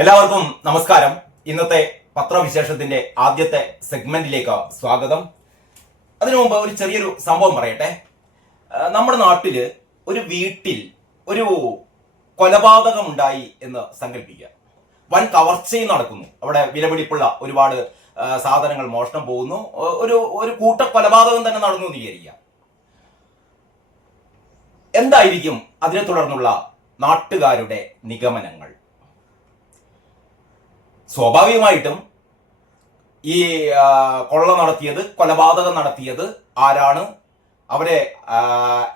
എല്ലാവർക്കും നമസ്കാരം. ഇന്നത്തെ പത്രവിശേഷത്തിന്റെ ആദ്യത്തെ സെഗ്മെന്റിലേക്ക് സ്വാഗതം. അതിനു മുമ്പ് ഒരു ചെറിയൊരു സംഭവം പറയട്ടെ. നമ്മുടെ നാട്ടില് ഒരു വീട്ടിൽ ഒരു കൊലപാതകം ഉണ്ടായി എന്ന് സങ്കല്പിക്കുക. വൻ കവർച്ചയും നടക്കുന്നു. അവിടെ വിലപിടിപ്പുള്ള ഒരുപാട് സാധനങ്ങൾ മോഷണം പോകുന്നു. ഒരു കൂട്ട കൊലപാതകം തന്നെ നടന്നു എന്ന് വിചാരിക്കുക. എന്തായിരിക്കും അതിനെ തുടർന്നുള്ള നാട്ടുകാരുടെ നിഗമനങ്ങൾ? സ്വാഭാവികമായിട്ടും ഈ കൊള്ള നടത്തിയത്, കൊലപാതകം നടത്തിയത് ആരാണ്? അവരെ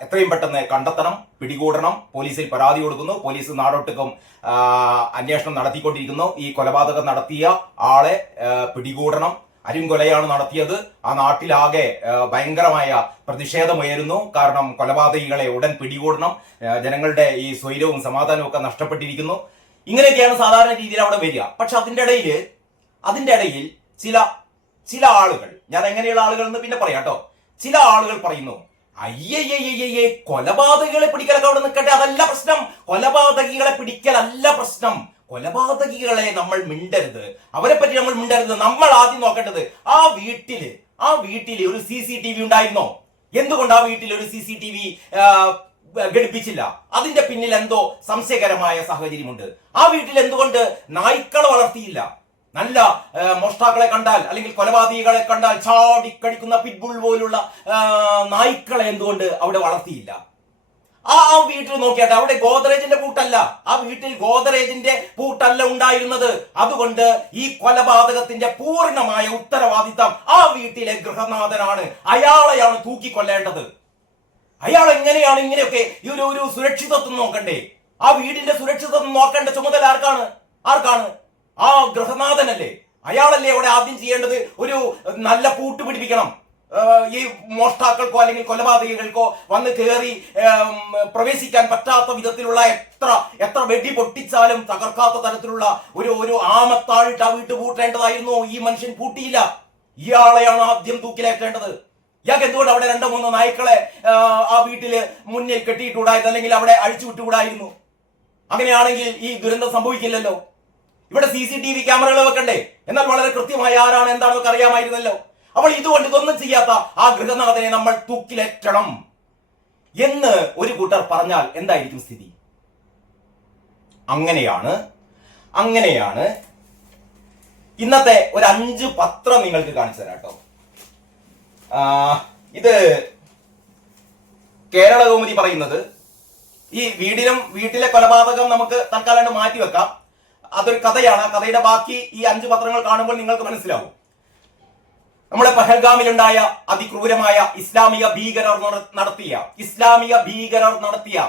എത്രയും പെട്ടെന്ന് കണ്ടെത്തണം, പിടികൂടണം. പോലീസിൽ പരാതി കൊടുക്കുന്നു. പോലീസ് നാടൊട്ടുക്കും അന്വേഷണം നടത്തിക്കൊണ്ടിരിക്കുന്നു. ഈ കൊലപാതകം നടത്തിയ ആളെ പിടികൂടണം. അരുംകൊലയാണ് നടത്തിയത്. ആ നാട്ടിലാകെ ഭയങ്കരമായ പ്രതിഷേധമുയരുന്നു. കാരണം കൊലപാതകികളെ ഉടൻ പിടികൂടണം. ജനങ്ങളുടെ ഈ സ്വൈരവും സമാധാനവും ഒക്കെ നഷ്ടപ്പെട്ടിരിക്കുന്നു. ഇങ്ങനെയൊക്കെയാണ് സാധാരണ രീതിയിൽ അവിടെ വരിക. പക്ഷെ അതിൻ്റെ ഇടയിൽ ചില ആളുകൾ, ഞാൻ എങ്ങനെയുള്ള ആളുകൾ എന്ന് പിന്നെ പറയാം കേട്ടോ, ചില ആളുകൾ പറയുന്നു, അയ്യയ്യേ കൊലപാതകികളെ പിടിക്കലൊക്കെ അവിടെ നിൽക്കട്ടെ, അതല്ല പ്രശ്നം. കൊലപാതകികളെ പിടിക്കലല്ല പ്രശ്നം. കൊലപാതകികളെ നമ്മൾ മിണ്ടരുത്, അവരെ പറ്റി നമ്മൾ മിണ്ടരുത്. നമ്മൾ ആദ്യം നോക്കേണ്ടത് ആ വീട്ടില് ഒരു CCTV ഉണ്ടായിരുന്നോ? എന്തുകൊണ്ട് ആ വീട്ടിൽ ഒരു CCTV ഘടിപ്പിച്ചില്ല? അതിന്റെ പിന്നിൽ എന്തോ സംശയകരമായ സാഹചര്യമുണ്ട്. ആ വീട്ടിൽ എന്തുകൊണ്ട് നായ്ക്കളെ വളർത്തിയില്ല? നല്ല മോഷ്ടാക്കളെ കണ്ടാൽ അല്ലെങ്കിൽ കൊലപാതകികളെ കണ്ടാൽ ചാടിക്കടിക്കുന്ന പിറ്റ്ബുൾ പോലുള്ള നായ്ക്കളെ എന്തുകൊണ്ട് അവിടെ വളർത്തിയില്ല? ആ വീട്ടിൽ നോക്കിയാട്ടെ, അവിടെ ഗോദ്രേജിന്റെ പൂട്ടല്ല, ആ വീട്ടിൽ ഗോദ്രേജിന്റെ പൂട്ടല്ല ഉണ്ടായിരുന്നത്. അതുകൊണ്ട് ഈ കൊലപാതകത്തിന്റെ പൂർണ്ണമായ ഉത്തരവാദിത്തം ആ വീട്ടിലെ ഗൃഹനാഥനാണ്. അയാളെയാണ് തൂക്കിക്കൊല്ലേണ്ടത്. അയാൾ എങ്ങനെയാണ് ഇങ്ങനെയൊക്കെ ഈ ഒരു സുരക്ഷിതത്വം നോക്കണ്ടേ? ആ വീടിന്റെ സുരക്ഷിതത്വം നോക്കേണ്ട ചുമതല ആർക്കാണ്? ആ ഗൃഹനാഥനല്ലേ? അയാളല്ലേ അവിടെ ആദ്യം ചെയ്യേണ്ടത്? ഒരു നല്ല പൂട്ട് പിടിപ്പിക്കണം. ഈ മോഷ്ടാക്കൾക്കോ അല്ലെങ്കിൽ കൊലപാതകികൾക്കോ വന്ന് കയറി പ്രവേശിക്കാൻ പറ്റാത്ത വിധത്തിലുള്ള എത്ര വെടി പൊട്ടിച്ചാലും തകർക്കാത്ത തരത്തിലുള്ള ഒരു ആമത്താഴിട്ട് ആ വീട്ട് പൂട്ടേണ്ടതായിരുന്നു. ഈ മനുഷ്യൻ പൂട്ടിയില്ല. ഇയാളെയാണ് ആദ്യം തൂക്കിലേറ്റേണ്ടത്. ഇയാൾക്ക് എന്തുകൊണ്ട് അവിടെ 2-3 നായ്ക്കളെ ആ വീട്ടില് മുന്നിൽ കെട്ടിയിട്ടുകൂടായിരുന്നു, അല്ലെങ്കിൽ അവിടെ അഴിച്ചു വിട്ടുകൂടായിരുന്നു? അങ്ങനെയാണെങ്കിൽ ഈ ദുരന്തം സംഭവിക്കില്ലല്ലോ. ഇവിടെ CCTV ക്യാമറകൾ വെക്കണ്ടേ? എന്നാൽ വളരെ കൃത്യമായി ആരാണ് എന്താണെന്നൊക്കെ അറിയാമായിരുന്നല്ലോ. അപ്പോൾ ഇതൊന്നും ചെയ്യാത്ത ആ ഗൃഹനാഥനെ നമ്മൾ തൂക്കിലേറ്റണം എന്ന് ഒരു കൂട്ടർ പറഞ്ഞാൽ എന്തായിരിക്കും സ്ഥിതി? അങ്ങനെയാണ് ഇന്നത്തെ ഒരു 5 പത്രം നിങ്ങൾക്ക് കാണിച്ചു തരാം കേട്ടോ. ഇത് കേരള കൗമുദി പറയുന്നത്, ഈ വീട്ടിലെ കൊലപാതകം നമുക്ക് തൽക്കാലം മാറ്റിവെക്കാം. അതൊരു കഥയാണ്. ആ കഥയുടെ ബാക്കി ഈ 5 പത്രങ്ങൾ കാണുമ്പോൾ നിങ്ങൾക്ക് മനസ്സിലാവും. നമ്മുടെ പഹൽഗാമിലുണ്ടായ അതിക്രൂരമായ ഇസ്ലാമിക ഭീകരർ നടത്തിയ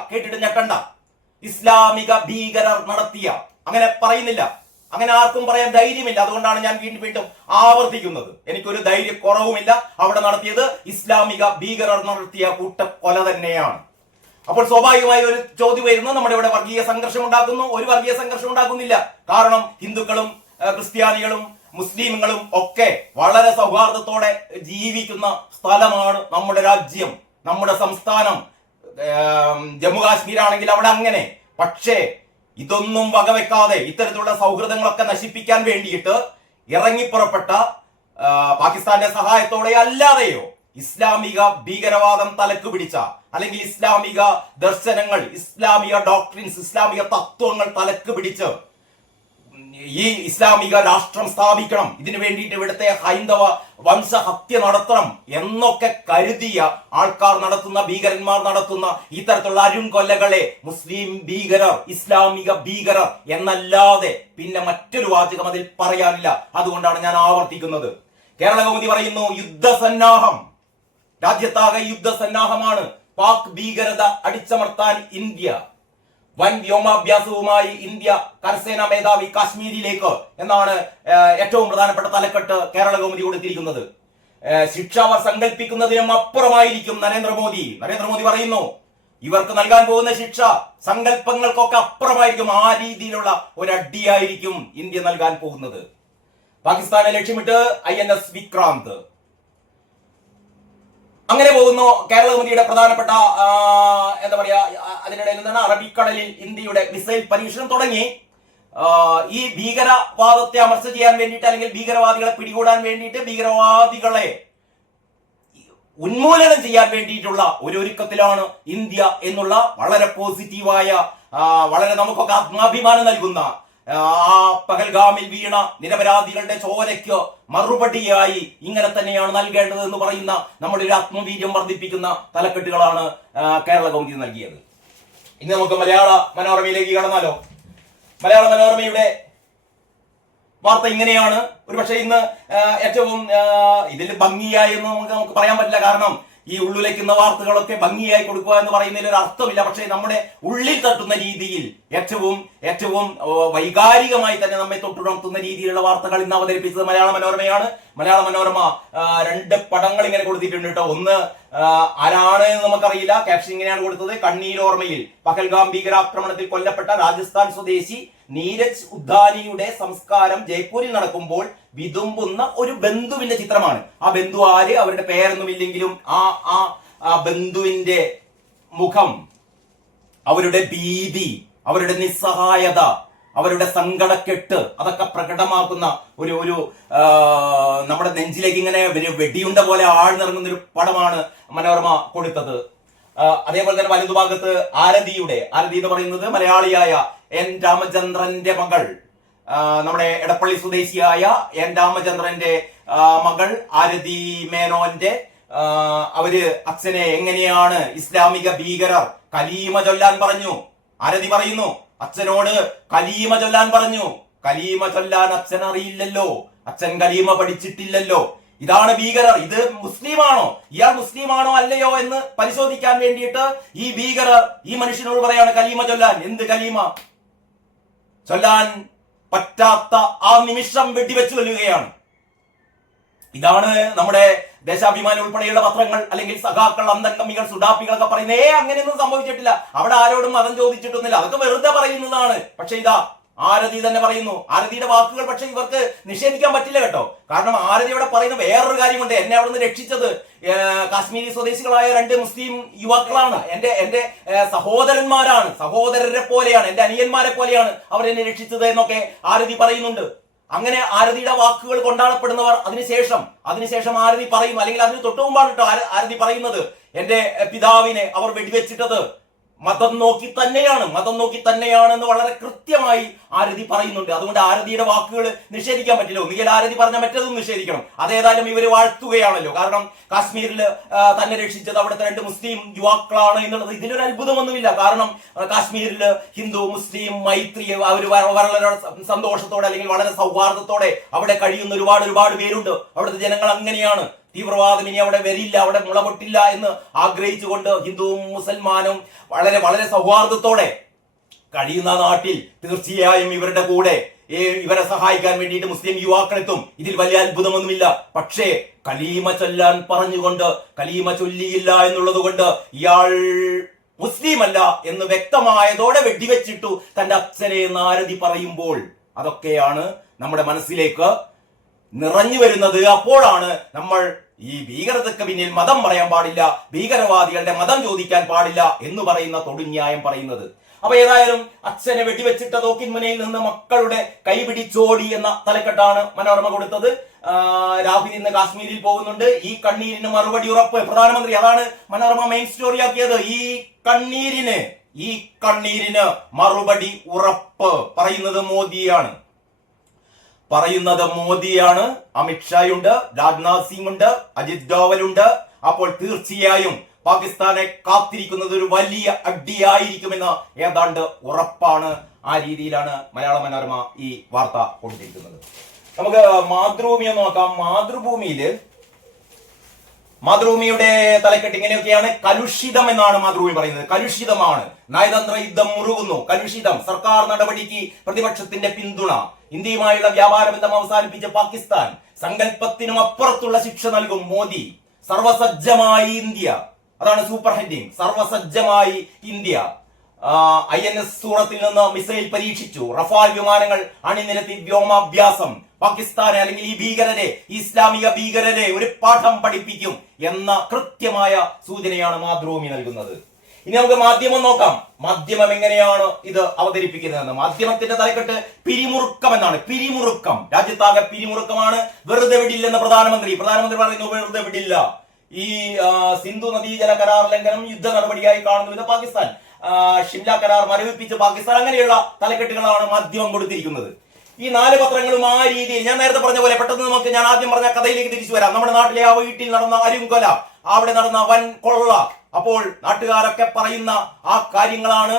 കേട്ടിട്ട് ഞെട്ടണ്ട, ഇസ്ലാമിക ഭീകരർ നടത്തിയ, അങ്ങനെ പറയുന്നില്ല, അങ്ങനെ ആർക്കും പറയാൻ ധൈര്യമില്ല. അതുകൊണ്ടാണ് ഞാൻ വീണ്ടും ആവർത്തിക്കുന്നത്. എനിക്കൊരു ധൈര്യക്കുറവുമില്ല. അവിടെ നടത്തിയത് ഇസ്ലാമിക ഭീകരർ നടത്തിയ കൂട്ടക്കൊല തന്നെയാണ്. അപ്പോൾ സ്വാഭാവികമായി ഒരു ചോദ്യം വരുന്നു, നമ്മുടെ ഇവിടെ വർഗീയ സംഘർഷം ഉണ്ടാക്കുന്നു. ഒരു വർഗീയ സംഘർഷം ഉണ്ടാക്കുന്നില്ല. കാരണം ഹിന്ദുക്കളും ക്രിസ്ത്യാനികളും മുസ്ലിമുകളും ഒക്കെ വളരെ സൗഹാർദ്ദത്തോടെ ജീവിക്കുന്ന സ്ഥലമാണ് നമ്മുടെ രാജ്യം, നമ്മുടെ സംസ്ഥാനം. ജമ്മു കാശ്മീരാണെങ്കിൽ അവിടെ അങ്ങനെ. പക്ഷേ ഇതൊന്നും വകവെക്കാതെ ഇത്തരത്തിലുള്ള സൗഹൃദങ്ങളൊക്കെ നശിപ്പിക്കാൻ വേണ്ടിയിട്ട് ഇറങ്ങിപ്പുറപ്പെട്ട പാകിസ്ഥാന്റെ സഹായത്തോടെ അല്ലാതെയോ ഇസ്ലാമിക ഭീകരവാദം തലക്ക് പിടിച്ച, അല്ലെങ്കിൽ ഇസ്ലാമിക ദർശനങ്ങൾ, ഇസ്ലാമിക ഡോക്ട്രിൻസ്, ഇസ്ലാമിക തത്വങ്ങൾ തലക്ക് പിടിച്ച് ഈ ഇസ്ലാമിക രാഷ്ട്രം സ്ഥാപിക്കണം, ഇതിനു വേണ്ടിയിട്ട് ഇവിടുത്തെ ഹൈന്ദവ വംശഹത്യ നടത്തണം എന്നൊക്കെ കരുതിയ ആൾക്കാർ നടത്തുന്ന, ഭീകരന്മാർ നടത്തുന്ന ഇത്തരത്തിലുള്ള അരുംകൊല്ലകളെ മുസ്ലിം ഭീകരർ, ഇസ്ലാമിക ഭീകരർ എന്നല്ലാതെ പിന്നെ മറ്റൊരു വാചകം അതിൽ പറയാനില്ല. അതുകൊണ്ടാണ് ഞാൻ ആവർത്തിക്കുന്നത്. കേരള കൗമുദി പറയുന്നു, യുദ്ധസന്നാഹം, രാജ്യത്താകെ യുദ്ധസന്നാഹമാണ്. പാക് ഭീകരത അടിച്ചമർത്താൻ ഇന്ത്യ. വൻ വ്യോമാഭ്യാസവുമായി ഇന്ത്യ കരസേനാ മേധാവി കാശ്മീരിലേക്ക് എന്നാണ് ഏറ്റവും പ്രധാനപ്പെട്ട തലക്കെട്ട് കേരള കൗമുദി കൊടുത്തിരിക്കുന്നത്. ശിക്ഷ അവർ സങ്കല്പിക്കുന്നതിനും അപ്പുറമായിരിക്കും നരേന്ദ്രമോദി പറയുന്നു. ഇവർക്ക് നൽകാൻ പോകുന്ന ശിക്ഷ സങ്കല്പങ്ങൾക്കൊക്കെ അപ്പുറമായിരിക്കും. ആ രീതിയിലുള്ള ഒരു അടിയായിരിക്കും ഇന്ത്യ നൽകാൻ പോകുന്നത്. പാകിസ്ഥാനെ ലക്ഷ്യമിട്ട് INS വിക്രാന്ത്. അങ്ങനെ പോകുന്നു കേരള കൗമുദിയുടെ പ്രധാനപ്പെട്ട എന്താ പറയാ, അതിനിടയിൽ നിന്നാണ് അറബിക്കടലിൽ ഇന്ത്യയുടെ മിസൈൽ പരീക്ഷണം തുടങ്ങി. ഈ ഭീകരവാദത്തെ അമർച്ച ചെയ്യാൻ വേണ്ടിയിട്ട് അല്ലെങ്കിൽ ഭീകരവാദികളെ പിടികൂടാൻ വേണ്ടിയിട്ട് ഭീകരവാദികളെ ഉന്മൂലനം ചെയ്യാൻ വേണ്ടിയിട്ടുള്ള ഒരു ഒരുക്കത്തിലാണ് ഇന്ത്യ എന്നുള്ള വളരെ പോസിറ്റീവായ വളരെ നമുക്കൊക്കെ ആത്മാഭിമാനം നൽകുന്ന ആ പഹൽഗാമിൽ വീണ നിരപരാധികളുടെ ചോരയ്ക്ക് മറുപടിയായി ഇങ്ങനെ തന്നെയാണ് നൽകേണ്ടത് എന്ന് പറയുന്ന നമ്മുടെ ഒരു ആത്മവീര്യം വർദ്ധിപ്പിക്കുന്ന തലക്കെട്ടുകളാണ് കേരള കൗമുദി നൽകിയത്. ഇനി നമുക്ക് മലയാള മനോരമയിലേക്ക് കടന്നാലോ. മലയാള മനോരമയുടെ വാർത്ത ഇങ്ങനെയാണ്. ഒരുപക്ഷെ ഇന്ന് ഏറ്റവും ഇതിൽ ഭംഗിയായി എന്ന് നമുക്ക് പറയാൻ പറ്റില്ല. കാരണം ഈ ഉള്ളിലേക്കുന്ന വാർത്തകളൊക്കെ ഭംഗിയായി കൊടുക്കുക എന്ന് പറയുന്നതിൽ ഒരു അർത്ഥമില്ല. പക്ഷേ നമ്മുടെ ഉള്ളിൽ തട്ടുന്ന രീതിയിൽ ഏറ്റവും ഏറ്റവും വൈകാരികമായി തന്നെ നമ്മെ തൊട്ടുണർത്തുന്ന രീതിയിലുള്ള വാർത്തകൾ ഇന്ന് അവതരിപ്പിച്ചത് മലയാള മനോരമയാണ്. മലയാള മനോരമ 2 പടങ്ങൾ ഇങ്ങനെ കൊടുത്തിട്ടുണ്ട് കേട്ടോ. ഒന്ന് ആരാണ് എന്ന് നമുക്കറിയില്ല. ക്യാപ്ഷൻ ഇങ്ങനെയാണ് കൊടുത്തത്: കണ്ണീരോർമ്മയിൽ പഹൽഗാം ഭീകരാക്രമണത്തിൽ കൊല്ലപ്പെട്ട രാജസ്ഥാൻ സ്വദേശി നീരജ് ഉദ്ധാനിയുടെ സംസ്കാരം ജയ്പൂരിൽ നടക്കുമ്പോൾ വിതുമ്പുന്ന ഒരു ബന്ധുവിന്റെ ചിത്രമാണ്. ആ ബന്ധു ആര്, അവരുടെ പേരൊന്നുമില്ലെങ്കിലും ആ ബന്ധുവിന്റെ മുഖം, അവരുടെ ഭീതി, അവരുടെ നിസ്സഹായത, അവരുടെ സങ്കടക്കെട്ട് അതൊക്കെ പ്രകടമാക്കുന്ന ഒരു നമ്മുടെ നെഞ്ചിലേക്ക് ഇങ്ങനെ വെടിയുണ്ട പോലെ ആഴ്ന്നിറങ്ങുന്ന ഒരു പടമാണ് മനോരമ കൊടുത്തത്. അതേപോലെ തന്നെ വലതുഭാഗത്ത് ആരതി എന്ന് പറയുന്നത് മലയാളിയായ എൻ രാമചന്ദ്രന്റെ മകൾ, നമ്മുടെ എടപ്പള്ളി സ്വദേശിയായ എൻ രാമചന്ദ്രന്റെ മകൾ ആരതി മേനോന്റെ അവര് അച്ഛനെ എങ്ങനെയാണ് ഇസ്ലാമിക ഭീകരർ കലീമ ചൊല്ലാൻ പറഞ്ഞു. ആരതി പറയുന്നു, അച്ഛനോട് കലീമ ചൊല്ലാൻ പറഞ്ഞു. കലീമ ചൊല്ലാൻ അച്ഛൻ അറിയില്ലല്ലോ, അച്ഛൻ കലീമ പഠിച്ചിട്ടില്ലല്ലോ. ഇതാണ് ഭീകരർ. ഇത് മുസ്ലിമാണോ, ഇയാൾ മുസ്ലിമാണോ അല്ലയോ എന്ന് പരിശോധിക്കാൻ വേണ്ടിയിട്ട് ഈ ഭീകരർ ഈ മനുഷ്യനോട് പറയാണ് കലീമ ചൊല്ലാൻ. എന്ത് കലീമ ചൊല്ലാൻ പറ്റാത്ത ആ നിമിഷം വെടിവെച്ചു കൊല്ലുകയാണ്. ഇതാണ് നമ്മുടെ ദേശാഭിമാനി ഉൾപ്പെടെയുള്ള പത്രങ്ങൾ അല്ലെങ്കിൽ സഖാക്കൾ, അന്തംഗമികൾ, സുഡാപ്പികളൊക്കെ പറയുന്നത് അങ്ങനെയൊന്നും സംഭവിച്ചിട്ടില്ല, അവിടെ ആരോടും മതം ചോദിച്ചിട്ടൊന്നുമില്ല, അതൊക്കെ വെറുതെ പറയുന്നതാണ്. പക്ഷെ ഇതാ ആരതി തന്നെ പറയുന്നു. ആരതിയുടെ വാക്കുകൾ പക്ഷെ ഇവർക്ക് നിഷേധിക്കാൻ പറ്റില്ല കേട്ടോ. കാരണം ആരതി ഇവിടെ പറയുന്ന വേറൊരു കാര്യമുണ്ട്. എന്നെ അവിടെ നിന്ന് രക്ഷിച്ചത് കാശ്മീരി സ്വദേശികളായ 2 മുസ്ലിം യുവാക്കളാണ്, എന്റെ സഹോദരന്മാരാണ്, സഹോദരരെ പോലെയാണ്, എന്റെ അനിയന്മാരെ പോലെയാണ് അവരെന്നെ രക്ഷിച്ചത് എന്നൊക്കെ ആരതി പറയുന്നുണ്ട്. അങ്ങനെ ആരതിയുടെ വാക്കുകൾ കൊണ്ടാടപ്പെടുന്നവർ അതിനുശേഷം ആരതി പറയും, അല്ലെങ്കിൽ അതിന് തൊട്ടു മുമ്പാണ് കേട്ടോ ആരതി പറയുന്നത്, എന്റെ പിതാവിനെ അവർ വെടിവെച്ചിട്ടത് മതം നോക്കി തന്നെയാണ് എന്ന് വളരെ കൃത്യമായി ആരതി പറയുന്നുണ്ട്. അതുകൊണ്ട് ആരതിയുടെ വാക്കുകൾ നിഷേധിക്കാൻ പറ്റില്ല. ഒന്നുകിൽ ആരതി പറഞ്ഞ മറ്റതും നിഷേധിക്കണം. അതേതായാലും ഇവര് വാഴ്ത്തുകയാണല്ലോ. കാരണം കാശ്മീരിൽ തന്നെ രക്ഷിച്ചത് അവിടുത്തെ 2 മുസ്ലിം യുവാക്കളാണ് എന്നുള്ളത് ഇതിലൊരു അത്ഭുതമൊന്നുമില്ല. കാരണം കാശ്മീരിൽ ഹിന്ദു മുസ്ലിം മൈത്രി അവർ വളരെ സന്തോഷത്തോടെ അല്ലെങ്കിൽ വളരെ സൗഹാർദ്ദത്തോടെ അവിടെ കഴിയുന്ന ഒരുപാട് പേരുണ്ട്. അവിടുത്തെ ജനങ്ങൾ അങ്ങനെയാണ്. തീവ്രവാദം ഇനി അവിടെ വരില്ല, അവിടെ മുളപൊട്ടില്ല എന്ന് ആഗ്രഹിച്ചുകൊണ്ട് ഹിന്ദുവും മുസൽമാനും വളരെ സൗഹാർദ്ദത്തോടെ കഴിയുന്ന നാട്ടിൽ തീർച്ചയായും ഇവരുടെ കൂടെ ഇവരെ സഹായിക്കാൻ വേണ്ടിയിട്ട് മുസ്ലിം യുവാക്കളെത്തും. ഇതിൽ വലിയ അത്ഭുതമൊന്നുമില്ല. പക്ഷേ കലീമ ചൊല്ലാൻ പറഞ്ഞുകൊണ്ട് കലീമ ചൊല്ലിയില്ല എന്നുള്ളത് കൊണ്ട് ഇയാൾ മുസ്ലിം അല്ല എന്ന് വ്യക്തമായതോടെ വെടിവെച്ചിട്ടു തന്റെ അച്ഛനെ നാരദി പറയുമ്പോൾ അതൊക്കെയാണ് നമ്മുടെ മനസ്സിലേക്ക് നിറഞ്ഞു വരുന്നത്. അപ്പോഴാണ് നമ്മൾ ഈ ഭീകരതയ്ക്ക് പിന്നിൽ മതം പറയാൻ പാടില്ല, ഭീകരവാദികളുടെ മതം ചോദിക്കാൻ പാടില്ല എന്ന് പറയുന്ന തൊടുന്യായം പറയുന്നത്. അപ്പൊ ഏതായാലും അച്ഛനെ വെടിവെച്ചിട്ട തോക്കിൻമുനയിൽ നിന്ന് മക്കളുടെ കൈപിടിച്ചോടി എന്ന തലക്കെട്ടാണ് മനോരമ കൊടുത്തത്. രാഹുൽ ഇന്ന് കാശ്മീരിൽ പോകുന്നുണ്ട്. ഈ കണ്ണീരിന് മറുപടി ഉറപ്പ് പ്രധാനമന്ത്രി. അതാണ് മനോരമ മെയിൻ സ്റ്റോറി ആക്കിയത്. ഈ കണ്ണീരിന് മറുപടി ഉറപ്പ് പറയുന്നത് മോദിയാണ്. അമിത്ഷായുണ്ട്, രാജ്നാഥ് സിംഗ് ഉണ്ട്, അജിത് ഡോവൽ ഉണ്ട്. അപ്പോൾ തീർച്ചയായും പാകിസ്ഥാനെ കാത്തിരിക്കുന്നത് ഒരു വലിയ അടിയായിരിക്കുമെന്ന് ഏതാണ്ട് ഉറപ്പാണ്. ആ രീതിയിലാണ് മലയാള മനോരമ ഈ വാർത്ത കൊണ്ടിരിക്കുന്നത്. നമുക്ക് മാതൃഭൂമി ഒന്ന് നോക്കാം. മാതൃഭൂമിയുടെ തലക്കെട്ട് ഇങ്ങനെയൊക്കെയാണ്. കലുഷിതം എന്നാണ് മാതൃഭൂമി പറയുന്നത്. കലുഷിതമാണ്, നയതന്ത്ര യുദ്ധം മുറുകുന്നു, കലുഷിതം, സർക്കാർ നടപടിക്ക് പ്രതിപക്ഷത്തിന്റെ പിന്തുണ, ഇന്ത്യയുമായുള്ള വ്യാപാര ബന്ധം അവസാനിപ്പിച്ച പാകിസ്ഥാൻ, സങ്കല്പത്തിനും അപ്പുറത്തുള്ള ശിക്ഷ നൽകും മോദി, സർവസജ്ജമായി ഇന്ത്യ, അതാണ് സൂപ്പർ ഹെഡിങ്, സർവസജ്ജമായി ഇന്ത്യ. INS സൂറത്തിൽ നിന്ന് മിസൈൽ പരീക്ഷിച്ചു, റഫാൽ വിമാനങ്ങൾ അണിനിരത്തി വ്യോമാഭ്യാസം, പാകിസ്ഥാനെ അല്ലെങ്കിൽ ഈ ഭീകരരെ, ഇസ്ലാമിക ഭീകരരെ ഒരു പാഠം പഠിപ്പിക്കും എന്ന കൃത്യമായ സൂചനയാണ് മാതൃഭൂമി നൽകുന്നത്. ഇനി നമുക്ക് മാധ്യമം നോക്കാം. മാധ്യമം എങ്ങനെയാണ് ഇത് അവതരിപ്പിക്കുന്നതെന്ന്. മാധ്യമത്തിന്റെ തലക്കെട്ട് പിരിമുറുക്കം എന്നാണ്. പിരിമുറുക്കം, രാജ്യത്താകെ പിരിമുറുക്കമാണ്. വെറുതെ വിടില്ലെന്ന് പ്രധാനമന്ത്രി പറയുന്നു. വെറുതെ വിടില്ല. ഈ സിന്ധു നദീജല കരാർ ലംഘനം യുദ്ധ നടപടിയായി കാണുന്നുവെന്ന് പാകിസ്ഥാൻ. ഷിംല കരാർ മരവിപ്പിച്ച് പാകിസ്ഥാൻ. അങ്ങനെയുള്ള തലക്കെട്ടുകളാണ് മാധ്യമം കൊടുത്തിരിക്കുന്നത്. ഈ 4 പത്രങ്ങളും ആ രീതിയിൽ ഞാൻ നേരത്തെ പറഞ്ഞ പോലെ പെട്ടെന്ന് നമുക്ക് ഞാൻ ആദ്യം പറഞ്ഞ കഥയിലേക്ക് തിരിച്ചു വരാം. നമ്മുടെ നാട്ടിലെ ആ വീട്ടിൽ നടന്ന അരുംകൊല, അവിടെ നടന്ന വൻ കൊള്ള, അപ്പോൾ നാട്ടുകാരൊക്കെ പറയുന്ന ആ കാര്യങ്ങളാണ്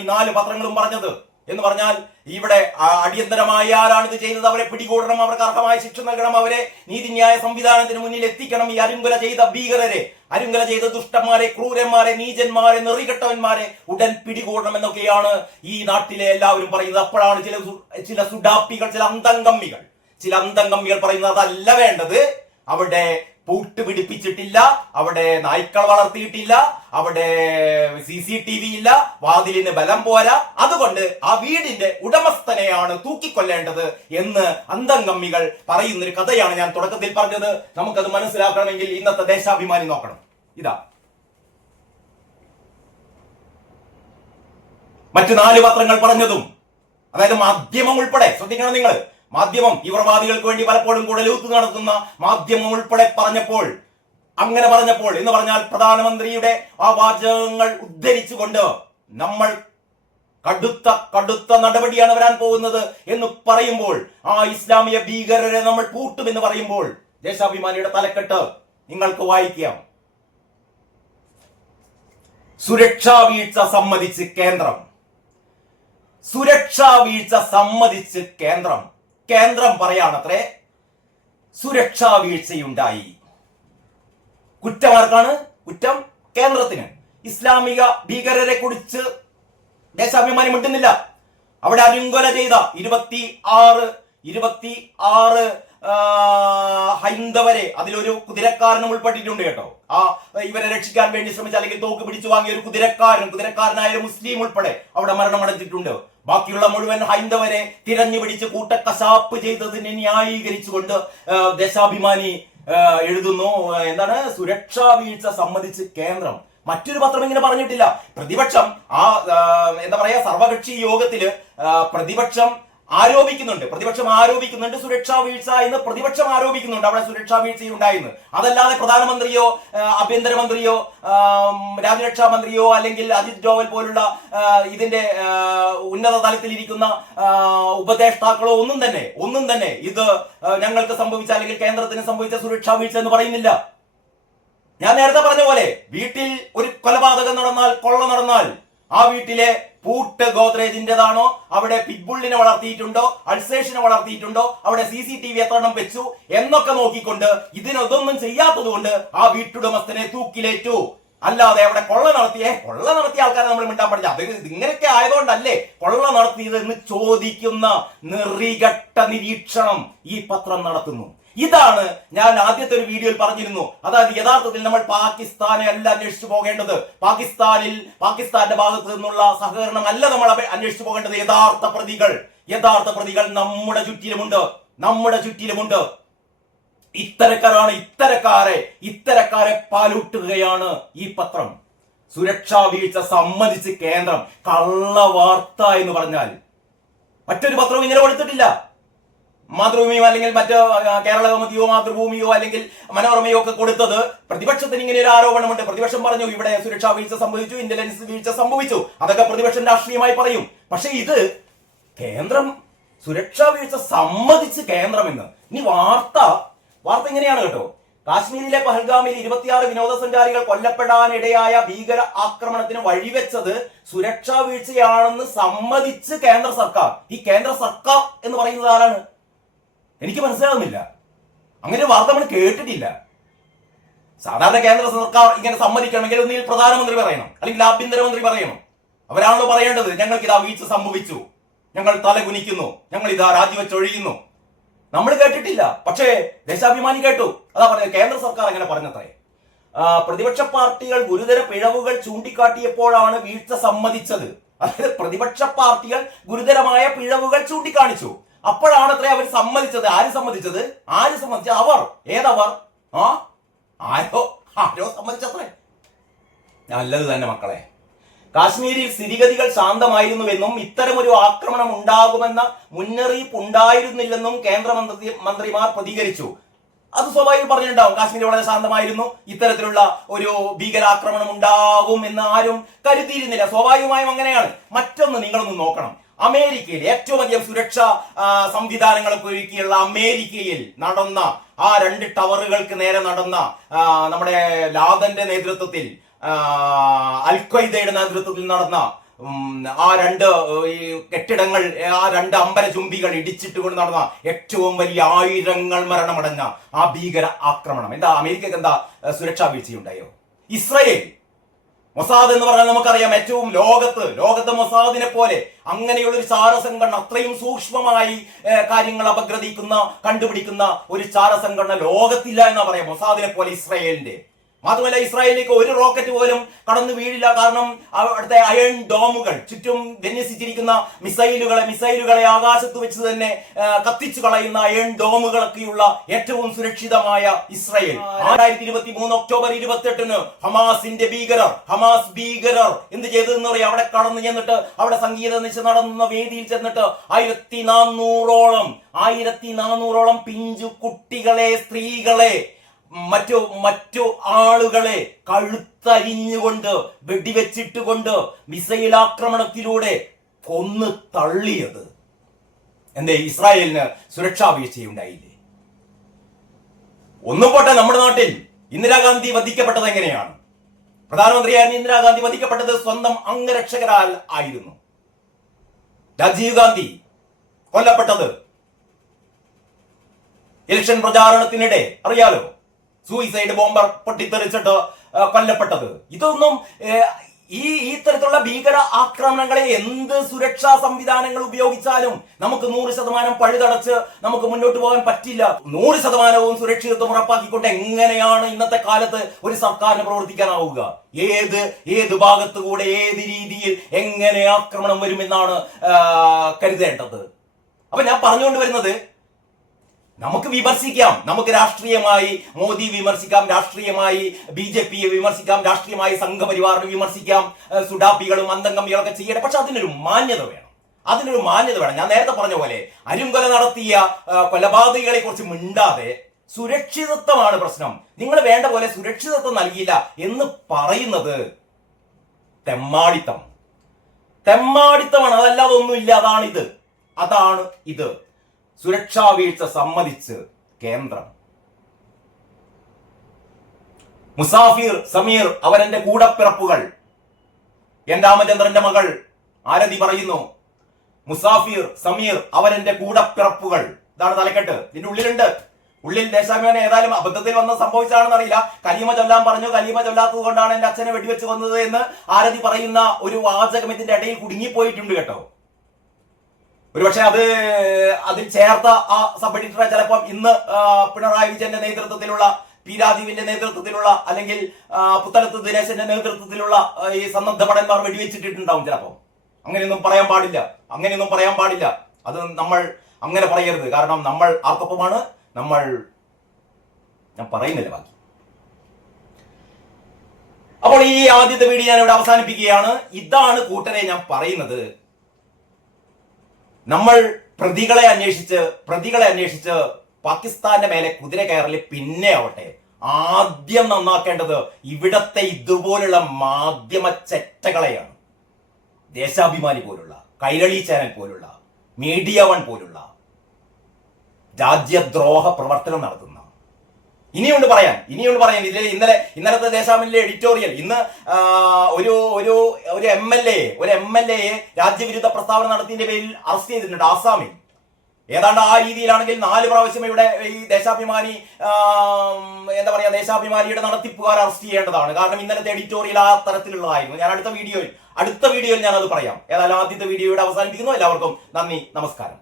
ഈ 4 പത്രങ്ങളും പറഞ്ഞത്. എന്ന് പറഞ്ഞാൽ ഇവിടെ അടിയന്തരമായി ആരാണ് ഇത് ചെയ്തത്, അവരെ പിടികൂടണം, അവർക്ക് അർഹമായ ശിക്ഷ നൽകണം, അവരെ നീതിന്യായ സംവിധാനത്തിന് മുന്നിൽ എത്തിക്കണം. ഈ അരുംകൊല ചെയ്ത ഭീകരരെ, അരുംകൊല ചെയ്ത ദുഷ്ടന്മാരെ, ക്രൂരന്മാരെ, നീചന്മാരെ, നെറികെട്ടവന്മാരെ ഉടൻ പിടികൂടണം എന്നൊക്കെയാണ് ഈ നാട്ടിലെ എല്ലാവരും പറയുന്നത്. അപ്പോഴാണ് ചില സുഡാപ്പികൾ, ചില അന്തംഗമ്മികൾ പറയുന്നത് അതല്ല വേണ്ടത്, അവിടെ പൂട്ട് പിടിപ്പിച്ചിട്ടില്ല, അവിടെ നായ്ക്കൾ വളർത്തിയിട്ടില്ല, അവിടെ CCTV ഇല്ല, വാതിലിന് ബലം പോരാ, അതുകൊണ്ട് ആ വീടിന്റെ ഉടമസ്ഥനെയാണ് തൂക്കിക്കൊല്ലേണ്ടത് എന്ന് അന്തംഗമ്മികൾ പറയുന്നൊരു കഥയാണ് ഞാൻ തുടക്കത്തിൽ പറഞ്ഞത്. നമുക്കത് മനസ്സിലാക്കണമെങ്കിൽ ഇന്നത്തെ ദേശാഭിമാനി നോക്കണം. ഇതാ മറ്റു 4 പത്രങ്ങൾ പറഞ്ഞതും, അതായത് മാധ്യമം ഉൾപ്പെടെ. ശ്രദ്ധിക്കണം നിങ്ങൾ, മാധ്യമം തീവ്രവാദികൾക്ക് വേണ്ടി പലപ്പോഴും കുഴലൂത്ത് നടത്തുന്ന മാധ്യമം ഉൾപ്പെടെ അങ്ങനെ പറഞ്ഞപ്പോൾ എന്ന് പറഞ്ഞാൽ പ്രധാനമന്ത്രിയുടെ ആ വാചകങ്ങൾ ഉദ്ധരിച്ചുകൊണ്ട് നമ്മൾ കടുത്ത നടപടിയാണ് വരാൻ പോകുന്നത് എന്ന് പറയുമ്പോൾ, ആ ഇസ്ലാമിക ഭീകരരെ നമ്മൾ പൂട്ടുമെന്ന് പറയുമ്പോൾ, ദേശാഭിമാനിയുടെ തലക്കെട്ട് നിങ്ങൾക്ക് വായിക്കാം. സുരക്ഷാ വീഴ്ച സമ്മതിച്ച് കേന്ദ്രം. സുരക്ഷാ വീഴ്ച സമ്മതിച്ച് കേന്ദ്രം. കേന്ദ്രം പറയാണത്രേ സുരക്ഷാ വീഴ്ചയുണ്ടായി. കുറ്റമാർക്കാണ്? കുറ്റം കേന്ദ്രത്തിന്. ഇസ്ലാമിക ഭീകരരെ കുറിച്ച് ദേശാഭിമാനി മിണ്ടുന്നില്ല. അവിടെ അരുംകൊല ചെയ്ത 26 ഹൈന്ദവരെ, അതിലൊരു കുതിരക്കാരനും ഉൾപ്പെട്ടിട്ടുണ്ട് കേട്ടോ. ഇവരെ രക്ഷിക്കാൻ വേണ്ടി ശ്രമിച്ച, അല്ലെങ്കിൽ തോക്ക് പിടിച്ചു വാങ്ങിയ ഒരു കുതിരക്കാരനായ ഒരു മുസ്ലിം ഉൾപ്പെടെ അവിടെ മരണമടഞ്ഞിട്ടുണ്ട്. ബാക്കിയുള്ള മുഴുവൻ ഹൈന്ദവരെ തിരഞ്ഞു പിടിച്ച് കൂട്ടക്കശാപ്പ് ചെയ്തതിനെ ന്യായീകരിച്ചുകൊണ്ട് ദേശാഭിമാനി എഴുതുന്നു, എന്താണ്, സുരക്ഷാ വീഴ്ച സമ്മതിച്ച് കേന്ദ്രം. മറ്റൊരു പത്രം ഇങ്ങനെ പറഞ്ഞിട്ടില്ല. പ്രതിപക്ഷം എന്താ പറയാ, സർവകക്ഷി യോഗത്തില് പ്രതിപക്ഷം ആരോപിക്കുന്നുണ്ട് സുരക്ഷാ വീഴ്ച എന്ന്. പ്രതിപക്ഷം ആരോപിക്കുന്നുണ്ട് അവിടെ സുരക്ഷാ വീഴ്ചയുണ്ടായെന്ന്. അതല്ലാതെ പ്രധാനമന്ത്രിയോ ആഭ്യന്തരമന്ത്രിയോ രാജ്യരക്ഷാ മന്ത്രിയോ അല്ലെങ്കിൽ അജിത് ഡോവൽ പോലുള്ള ഇതിന്റെ ഉന്നത തലത്തിലിരിക്കുന്ന ഉപദേഷ്ടാക്കളോ ഒന്നും തന്നെ ഇത് ഞങ്ങൾക്ക് സംഭവിച്ച, അല്ലെങ്കിൽ കേന്ദ്രത്തിന് സംഭവിച്ച സുരക്ഷാ വീഴ്ച എന്ന് പറയുന്നില്ല. ഞാൻ നേരത്തെ പറഞ്ഞ പോലെ, വീട്ടിൽ ഒരു കൊലപാതകം നടന്നാൽ, കൊള്ള നടന്നാൽ, ആ വീട്ടിലെ പൂട്ട് ഗോദ്രേജിന്റേതാണോ, അവിടെ പിറ്റ്ബുള്ളിനെ വളർത്തിയിട്ടുണ്ടോ, അൾസേഷനെ വളർത്തിയിട്ടുണ്ടോ, അവിടെ CCTV എത്ര എണ്ണം വെച്ചു എന്നൊക്കെ നോക്കിക്കൊണ്ട് ഇതിനൊന്നും ചെയ്യാത്തത് കൊണ്ട് ആ വീട്ടുടമസ്ഥനെ തൂക്കിലേറ്റു. അല്ലാതെ അവിടെ കൊള്ള നടത്തിയ ആൾക്കാരെ നമ്മൾ മിണ്ടാൻ പഠിച്ച, അത് ഇങ്ങനെയൊക്കെ ആയതുകൊണ്ടല്ലേ കൊള്ള നടത്തിയത് എന്ന് ചോദിക്കുന്ന നെറികെട്ട നിരീക്ഷണം ഈ പത്രം നടത്തുന്നു. ഇതാണ് ഞാൻ ആദ്യത്തെ ഒരു വീഡിയോയിൽ പറഞ്ഞിരുന്നു. അതായത് യഥാർത്ഥത്തിൽ നമ്മൾ പാകിസ്ഥാനെ അല്ല അന്വേഷിച്ചു പോകേണ്ടത്. പാകിസ്ഥാന്റെ ഭാഗത്ത് നിന്നുള്ള സഹകരണം അല്ല നമ്മൾ അന്വേഷിച്ചു പോകേണ്ടത്. യഥാർത്ഥ പ്രതികൾ നമ്മുടെ ചുറ്റിലുമുണ്ട്. ഇത്തരക്കാരെ പാലൂട്ടുകയാണ് ഈ പത്രം. സുരക്ഷാ വീഴ്ച സമ്മതിച്ച് കേന്ദ്രം. കള്ള വാർത്ത എന്ന് പറഞ്ഞാൽ മറ്റൊരു പത്രവും ഇങ്ങനെ കൊടുത്തിട്ടില്ല. മാതൃഭൂമിയോ അല്ലെങ്കിൽ മറ്റ് കേരള കൗമുദിയോ മാതൃഭൂമിയോ അല്ലെങ്കിൽ മനോരമയോ ഒക്കെ കൊടുത്തത് പ്രതിപക്ഷത്തിന് ഇങ്ങനെ ഒരു ആരോപണമുണ്ട്. പ്രതിപക്ഷം പറഞ്ഞു ഇവിടെ സുരക്ഷാ വീഴ്ച സംഭവിച്ചു, ഇന്റലിജൻസ് വീഴ്ച സംഭവിച്ചു, അതൊക്കെ പ്രതിപക്ഷം രാഷ്ട്രീയമായി പറയും. പക്ഷെ ഇത് കേന്ദ്രം സുരക്ഷാ വീഴ്ച സമ്മതിച്ച് കേന്ദ്രമെന്ന്. ഇനി വാർത്ത ഇങ്ങനെയാണ് കേട്ടോ. കാശ്മീരിലെ പഹൽഗാമിൽ 26 വിനോദസഞ്ചാരികൾ കൊല്ലപ്പെടാനിടയായ ഭീകര ആക്രമണത്തിന് വഴിവെച്ചത് സുരക്ഷാ വീഴ്ചയാണെന്ന് സമ്മതിച്ച് കേന്ദ്ര സർക്കാർ. ഈ കേന്ദ്ര സർക്കാർ എന്ന് പറയുന്നത് ആരാണ്? എനിക്ക് മനസ്സിലാകുന്നില്ല. അങ്ങനെ ഒരു വാർത്ത നമ്മൾ കേട്ടിട്ടില്ല. സാധാരണ കേന്ദ്ര സർക്കാർ ഇങ്ങനെ സമ്മതിക്കണമെങ്കിൽ ഒന്നിൽ പ്രധാനമന്ത്രി പറയണം, അല്ലെങ്കിൽ ആഭ്യന്തരമന്ത്രി പറയണം. അവരാണല്ലോ പറയേണ്ടത്, ഞങ്ങൾക്ക് ഇതാ വീഴ്ച സംഭവിച്ചു, ഞങ്ങൾ തലകുനിക്കുന്നു, ഞങ്ങൾ ഇതാ രാജിവെച്ചൊഴിയുന്നു. നമ്മൾ കേട്ടിട്ടില്ല. പക്ഷേ ദേശാഭിമാനി കേട്ടു. അതാ പറഞ്ഞത്, കേന്ദ്ര സർക്കാർ അങ്ങനെ പറഞ്ഞത്രേ. പ്രതിപക്ഷ പാർട്ടികൾ ഗുരുതര പിഴവുകൾ ചൂണ്ടിക്കാട്ടിയപ്പോഴാണ് വീഴ്ച സമ്മതിച്ചത്. അതായത് പ്രതിപക്ഷ പാർട്ടികൾ ഗുരുതരമായ പിഴവുകൾ ചൂണ്ടിക്കാണിച്ചു, അപ്പോഴാണത്രേ അവർ സമ്മതിച്ചത്. ആര് സമ്മതിച്ചത്? അവർ. ഏതവർ? ആരോ സമ്മതിച്ചത്രേ. നല്ലത് തന്നെ മക്കളെ. കാശ്മീരിൽ സ്ഥിതിഗതികൾ ശാന്തമായിരുന്നുവെന്നും ഇത്തരമൊരു ആക്രമണം ഉണ്ടാകുമെന്ന മുന്നറിയിപ്പ് ഉണ്ടായിരുന്നില്ലെന്നും മന്ത്രിമാർ പ്രതികരിച്ചു. അത് സ്വാഭാവികം പറഞ്ഞിട്ടുണ്ടാവും. കാശ്മീർ വളരെ ശാന്തമായിരുന്നു, ഇത്തരത്തിലുള്ള ഒരു ഭീകരാക്രമണം ഉണ്ടാകും എന്ന് ആരും കരുതിയിരുന്നില്ല. സ്വാഭാവികമായും അങ്ങനെയാണ്. മറ്റൊന്ന് നിങ്ങളൊന്ന് നോക്കണം. അമേരിക്കയിൽ ഏറ്റവും അധികം സുരക്ഷാ സംവിധാനങ്ങളൊക്കെ ഒരുക്കിയുള്ള അമേരിക്കയിൽ നടന്ന ആ 2 ടവറുകൾക്ക് നേരെ നടന്ന നമ്മുടെ ലാദന്റെ നേതൃത്വത്തിൽ അൽ-ഖ്വയ്ദയുടെ നേതൃത്വത്തിൽ നടന്ന ആ 2 കെട്ടിടങ്ങൾ, ആ 2 അമ്പരചുംബികൾ ഇടിച്ചിട്ടുകൊണ്ട് നടന്ന ഏറ്റവും വലിയ ആയിരങ്ങൾ മരണമടഞ്ഞ ആ ഭീകര ആക്രമണം, എന്താ അമേരിക്കക്ക് എന്താ സുരക്ഷാ വീഴ്ചയുണ്ടായോ? ഇസ്രയേൽ മൊസാദ് എന്ന് പറഞ്ഞാൽ നമുക്കറിയാം, ഏറ്റവും ലോകത്ത് മൊസാദിനെ പോലെ അങ്ങനെയുള്ള ഒരു ചാരസംഘടന, അത്രയും സൂക്ഷ്മമായി കാര്യങ്ങൾ കണ്ടുപിടിക്കുന്ന ഒരു ചാരസംഘടന ലോകത്തില്ല എന്നാ പറയാം, മൊസാദിനെ പോലെ ഇസ്രായേലിന്റെ. മാത്രമല്ല, ഇസ്രായേലിലേക്ക് ഒരു റോക്കറ്റ് പോലും കടന്നു വീഴില്ല. കാരണം അവിടുത്തെ അയൺ ഡോമുകൾ, ചുറ്റും വിന്യസിച്ചിരിക്കുന്ന മിസൈലുകളെ ആകാശത്ത് വെച്ച് തന്നെ കത്തിച്ചു കളയുന്ന അയൺ ഡോമുകളൊക്കെയുള്ള ഏറ്റവും സുരക്ഷിതമായ ഇസ്രായേൽ. 2023 ഒക്ടോബർ 28 ഹമാസ് ഭീകരർ എന്ത് ചെയ്തെന്ന് പറയാം, അവിടെ കടന്നു ചെന്നിട്ട് അവിടെ സംഗീത നിശ നടന്ന വേദിയിൽ ചെന്നിട്ട് 1400ഓളം പിഞ്ചു കുട്ടികളെ, സ്ത്രീകളെ, മറ്റു ആളുകളെ കഴുത്തരിഞ്ഞുകൊണ്ട് വെടിവെച്ചിട്ടുകൊണ്ട് മിസൈൽ ആക്രമണത്തിലൂടെ കൊന്നു തള്ളിയത്. എന്തേ ഇസ്രായേലിന് സുരക്ഷാ വീഴ്ചയുണ്ടായില്ലേ? ഒന്നും പോട്ടെ, നമ്മുടെ നാട്ടിൽ ഇന്ദിരാഗാന്ധി വധിക്കപ്പെട്ടത് എങ്ങനെയാണ്? പ്രധാനമന്ത്രിയായിരുന്ന ഇന്ദിരാഗാന്ധി വധിക്കപ്പെട്ടത് സ്വന്തം അംഗരക്ഷകരാൽ ആയിരുന്നു. രാജീവ് ഗാന്ധി കൊല്ലപ്പെട്ടത് ഇലക്ഷൻ പ്രചാരണത്തിനിടെ, അറിയാലോ, സൂയിസൈഡ് ബോംബർ പൊട്ടിത്തെറിച്ചിട്ട് കൊല്ലപ്പെട്ടത്. ഇതൊന്നും ഈ തരത്തിലുള്ള ഭീകര ആക്രമണങ്ങളെ എന്ത് സുരക്ഷാ സംവിധാനങ്ങൾ ഉപയോഗിച്ചാലും നമുക്ക് 100% പഴുതടച്ച് നമുക്ക് മുന്നോട്ട് പോകാൻ പറ്റില്ല. 100% സുരക്ഷിതത്വം ഉറപ്പാക്കിക്കൊണ്ട് എങ്ങനെയാണ് ഇന്നത്തെ കാലത്ത് ഒരു സർക്കാരിന് പ്രവർത്തിക്കാനാവുക? ഏത് ഭാഗത്തുകൂടെ ഏത് രീതിയിൽ എങ്ങനെ ആക്രമണം വരുമെന്നാണ് കരുതേണ്ടത്. അപ്പൊ ഞാൻ പറഞ്ഞുകൊണ്ട് വരുന്നത്, നമുക്ക് വിമർശിക്കാം, നമുക്ക് രാഷ്ട്രീയമായി മോദി വിമർശിക്കാം, രാഷ്ട്രീയമായി BJPയെ വിമർശിക്കാം, രാഷ്ട്രീയമായി സംഘപരിവാറിനെ വിമർശിക്കാം, സുഡാപ്പികളും അന്തംഗമികളൊക്കെ ചെയ്യട്ടെ. പക്ഷെ അതിനൊരു മാന്യത വേണം. ഞാൻ നേരത്തെ പറഞ്ഞ പോലെ അരുംകൊല നടത്തിയ കൊലപാതകികളെ കുറിച്ച് മിണ്ടാതെ സുരക്ഷിതത്വമാണ് പ്രശ്നം, നിങ്ങൾ വേണ്ട പോലെ സുരക്ഷിതത്വം നൽകിയില്ല എന്ന് പറയുന്നത് തെമ്മാടിത്തമാണ്. അതല്ലാതെ ഒന്നുമില്ല. അതാണ് ഇത്. സുരക്ഷാ വീഴ്ച സമ്മതിച്ച് കേന്ദ്രം. മുസാഫിർ സമീർ അവരെന്റെ കൂടപ്പിറപ്പുകൾ. എൻ രാമചന്ദ്രന്റെ മകൾ ആരതി പറയുന്നു, മുസാഫിർ സമീർ അവരെന്റെ കൂടപ്പിറപ്പുകൾ. ഇതാണ് തലക്കെട്ട്. ഇതിന്റെ ഉള്ളിൽ ദേശാഭിമാനം ഏതായാലും അബദ്ധത്തിൽ വന്ന് സംഭവിച്ചാണെന്ന് അറിയില്ല. കലീമ ചൊല്ലാൻ പറഞ്ഞു, കലീമ ചൊല്ലാത്തത് കൊണ്ടാണ് എന്റെ അച്ഛനെ വെടിവെച്ച് വന്നത് എന്ന് ആരതി പറയുന്ന ഒരു വാചകം ഇതിന്റെ ഇടയിൽ കുടുങ്ങിപ്പോയിട്ടുണ്ട് കേട്ടോ. ഒരുപക്ഷെ അതിൽ ചേർത്ത ആ സബ് എഡിറ്ററെ ചിലപ്പം ഇന്ന് പിണറായി വിജയന്റെ നേതൃത്വത്തിലുള്ള, പി രാജീവിന്റെ നേതൃത്വത്തിലുള്ള, അല്ലെങ്കിൽ പുത്തലത്ത് ദിനേശന്റെ നേതൃത്വത്തിലുള്ള ഈ സന്നദ്ധ ഭടന്മാർ വെടിവെച്ചിട്ടുണ്ടാവും ചിലപ്പം. അങ്ങനെയൊന്നും പറയാൻ പാടില്ല. അത് നമ്മൾ അങ്ങനെ പറയരുത്. കാരണം നമ്മൾ ആർക്കൊപ്പമാണ്? ഞാൻ പറയുന്നില്ല ബാക്കി. അപ്പോൾ ഈ ആദ്യത്തെ വീഡിയോ ഞാൻ ഇവിടെ അവസാനിപ്പിക്കുകയാണ്. ഇതാണ് കൂട്ടരെ ഞാൻ പറയുന്നത്. നമ്മൾ പ്രതികളെ അന്വേഷിച്ച് പാകിസ്ഥാന്റെ മേലെ കുതിര കയറല് പിന്നെ ആവട്ടെ. ആദ്യം നന്നാക്കേണ്ടത് ഇവിടത്തെ ഇതുപോലുള്ള മാധ്യമ ചെറ്റകളെയാണ്. ദേശാഭിമാനി പോലുള്ള, കൈരളി ചാനൽ പോലുള്ള, മീഡിയ വൺ പോലുള്ള രാജ്യദ്രോഹ പ്രവർത്തനം നടത്തുന്ന ഇനിയുണ്ട് പറയാൻ. ഇന്നലത്തെ ദേശാഭിമാനിലെ എഡിറ്റോറിയൽ, ഇന്ന് ഒരു എം.എൽ.എ രാജ്യവിരുദ്ധ പ്രസ്താവന നടത്തിയതിന്റെ പേരിൽ അറസ്റ്റ് ചെയ്തിട്ടുണ്ട് ആസാമിൽ. ഏതാണ്ട് ആ രീതിയിലാണെങ്കിൽ 4 പ്രാവശ്യം ഇവിടെ ഈ ദേശാഭിമാനിയുടെ നടത്തിപ്പുകാർ അറസ്റ്റ് ചെയ്യേണ്ടതാണ്. കാരണം ഇന്നലത്തെ എഡിറ്റോറിയൽ ആ തരത്തിലുള്ളതായിരുന്നു. ഞാൻ അടുത്ത വീഡിയോയിൽ ഞാൻ അത് പറയാം. ഏതായാലും ആദ്യത്തെ വീഡിയോയുടെ അവസാനിപ്പിക്കുന്നു. എല്ലാവർക്കും നന്ദി, നമസ്കാരം.